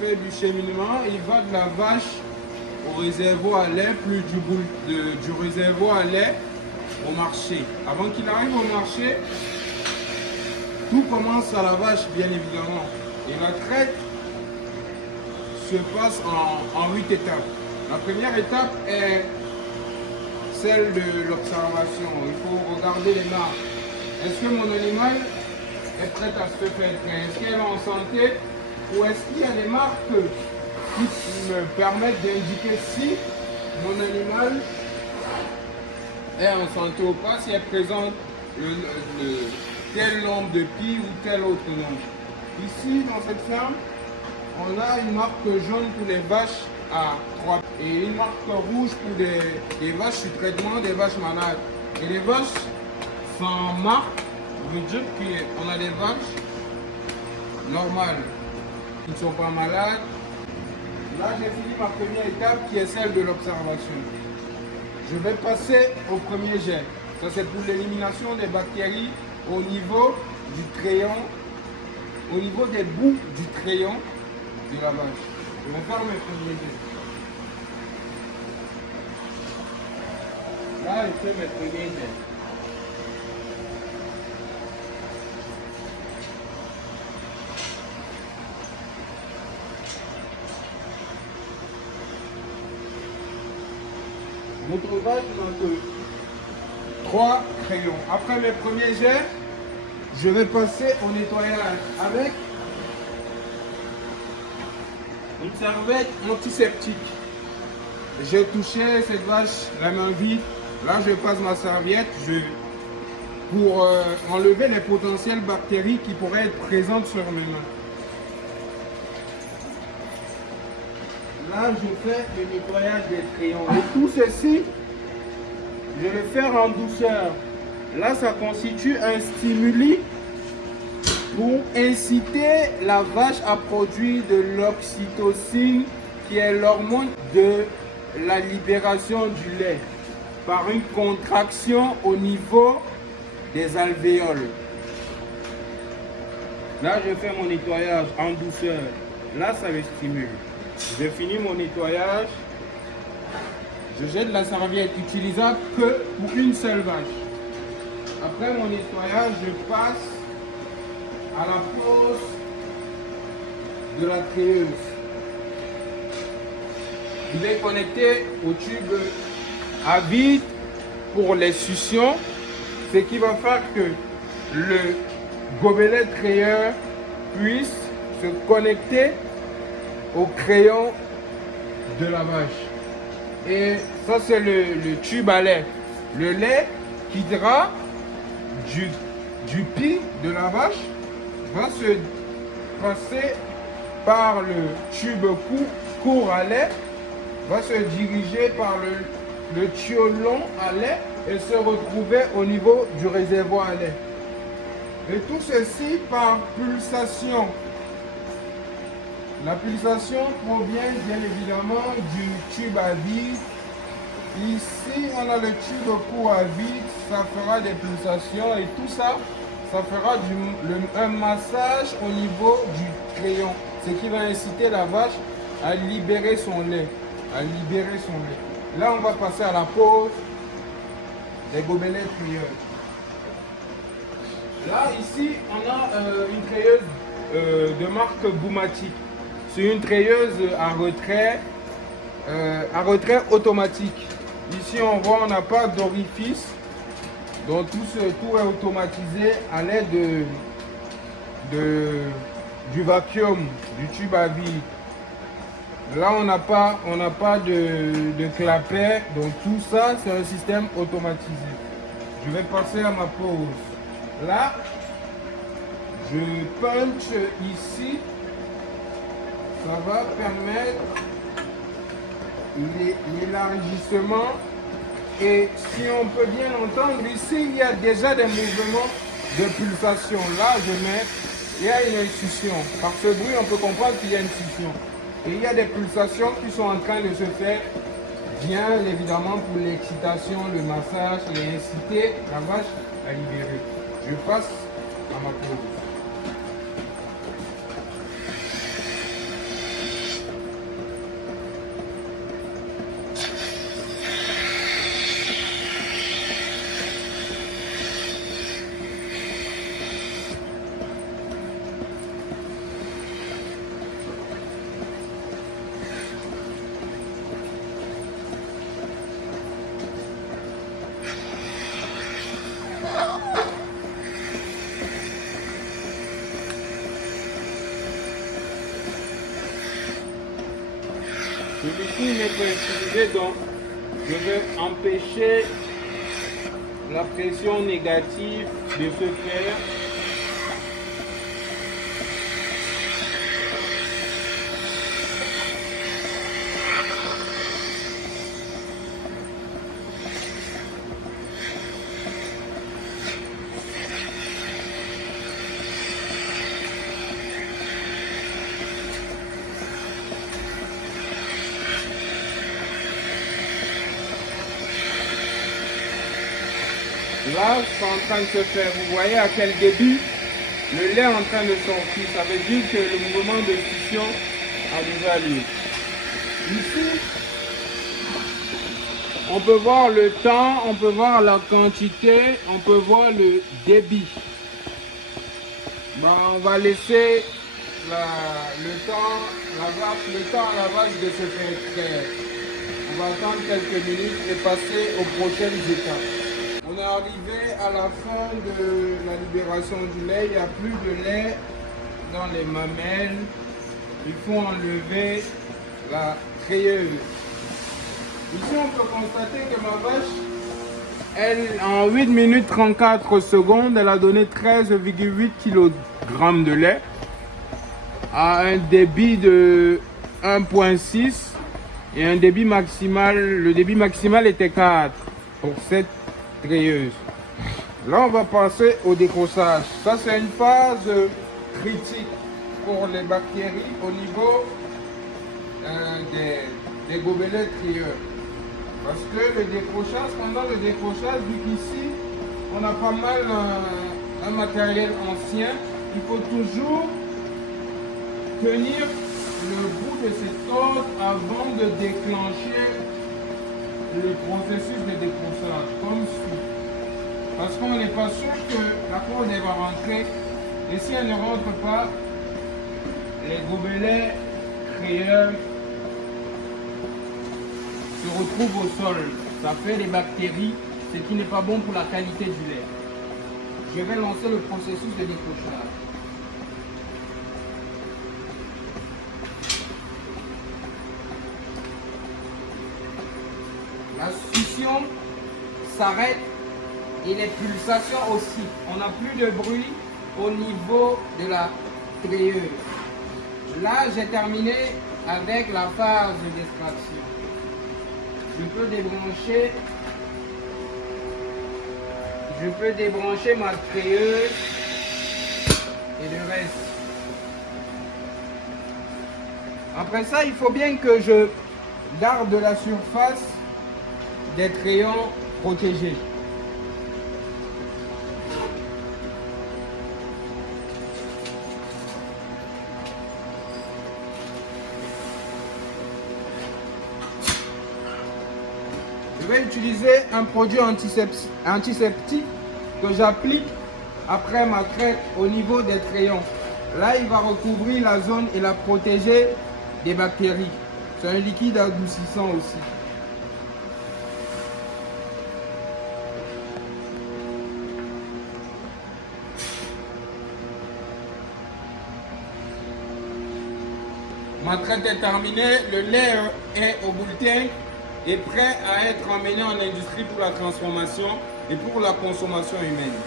fait du cheminement, il va de la vache au réservoir à lait, plus du réservoir à lait au marché. Avant qu'il arrive au marché, tout commence à la vache, bien évidemment. Et la traite se passe en 8 étapes. La première étape est celle de l'observation. Il faut regarder les marques. Est-ce que mon animal est prête à se faire traiter? Est-ce qu'elle est en santé? Ou est-ce qu'il y a des marques qui me permettent d'indiquer si mon animal est en santé ou pas, si elle présente tel nombre de pieds ou tel autre nombre. Ici, dans cette ferme, on a une marque jaune pour les vaches à 3 et une marque rouge pour des vaches sous traitement, des vaches malades. Et les vaches sans marque veut dire qu'on a des vaches normales qui ne sont pas malades. Là, j'ai fini ma première étape qui est celle de l'observation. Je vais passer au premier jet. Ça, c'est pour l'élimination des bactéries au niveau du crayon, au niveau des bouts du crayon de la vache. Je vais faire mes premiers jets. Là, je fais mes premiers jets. Notre vache n'a que 3 crayons. Après mes premiers jets, je vais passer au nettoyage avec une serviette antiseptique. J'ai touché cette vache la main vide. Là, je passe ma serviette pour enlever les potentielles bactéries qui pourraient être présentes sur mes mains. Là, je fais le nettoyage des crayons. Et tout ceci, je vais le faire en douceur. Là, ça constitue un stimuli pour inciter la vache à produire de l'oxytocine, qui est l'hormone de la libération du lait, par une contraction au niveau des alvéoles. Là, je fais mon nettoyage en douceur. Là, ça me stimule. J'ai fini mon nettoyage. Je jette la serviette utilisable que pour une seule vache. Après mon nettoyage, je passe à la pose de la treilleuse. Il est connecté au tube à vide pour les suctions, ce qui va faire que le gobelet trayeur puisse se connecter au crayon de la vache. Et ça, c'est le tube à lait. Le lait quittera du pied de la vache, va se passer par le tube court à lait, va se diriger par le tuyau long à lait et se retrouver au niveau du réservoir à lait. Et tout ceci par pulsation. La pulsation provient bien évidemment du tube à vide. Ici, on a le tube court à vide, ça fera des pulsations et tout ça, ça fera un massage au niveau du crayon, ce qui va inciter la vache à libérer son lait, Là, on va passer à la pose des gobelets trayeurs. Là, ici, on a une treilleuse de marque Boumatic. C'est une treilleuse à retrait automatique. Ici, on voit, on n'a pas d'orifice. Donc, tout est automatisé à l'aide du vacuum, du tube à vide. Là, on n'a pas de clapet. Donc, tout ça, c'est un système automatisé. Je vais passer à ma pause. Là, je punch ici. Ça va permettre l'élargissement. Et si on peut bien entendre, ici, il y a déjà des mouvements de pulsation. Là, il y a une intuition. Par ce bruit, on peut comprendre qu'il y a une intuition. Et il y a des pulsations qui sont en train de se faire, bien évidemment pour l'excitation, le massage, et inciter la vache à libérer. Je passe à ma pause. Celui-ci n'est pas utilisé, donc je vais empêcher la pression négative de se faire. Là, c'est en train de se faire. Vous voyez à quel débit le lait est en train de sortir. Ça veut dire que le mouvement de succion a déjà lieu. Ici, on peut voir le temps, on peut voir la quantité, on peut voir le débit. Bon, on va laisser le temps à la vache de se faire extraire. On va attendre quelques minutes et passer aux prochaines étapes. On est arrivé à la fin de la libération du lait. Il n'y a plus de lait dans les mamelles. Il faut enlever la treilleuse. Ici, on peut constater que ma vache, en 8 minutes 34 secondes, elle a donné 13,8 kg de lait à un débit de 1,6 et un débit maximal. Le débit maximal était 4 pour cette treilleuse. Là, on va passer au décrochage. Ça, c'est une phase critique pour les bactéries au niveau des gobelets trieures. Parce que le décrochage, pendant le décrochage, vu qu'ici, on a pas mal un matériel ancien, il faut toujours tenir le bout de cette corde avant de déclencher le processus de décrochage, comme suit. Parce qu'on n'est pas sûr que la corde va rentrer. Et si elle ne rentre pas, les gobelets créeurs se retrouvent au sol. Ça fait des bactéries, ce qui n'est pas bon pour la qualité du lait. Je vais lancer le processus de décrochage. La succion s'arrête et les pulsations aussi. On n'a plus de bruit au niveau de la treilleuse. Là, j'ai terminé avec la phase d'extraction. Je peux débrancher ma treilleuse et le reste. Après ça, il faut bien que je garde la surface des crayons protégés. Je vais utiliser un produit antiseptique que j'applique après ma traite au niveau des crayons. Là, il va recouvrir la zone et la protéger des bactéries. C'est un liquide adoucissant aussi. Ma traite est terminée, le lait est au bulletin et prêt à être emmené en industrie pour la transformation et pour la consommation humaine.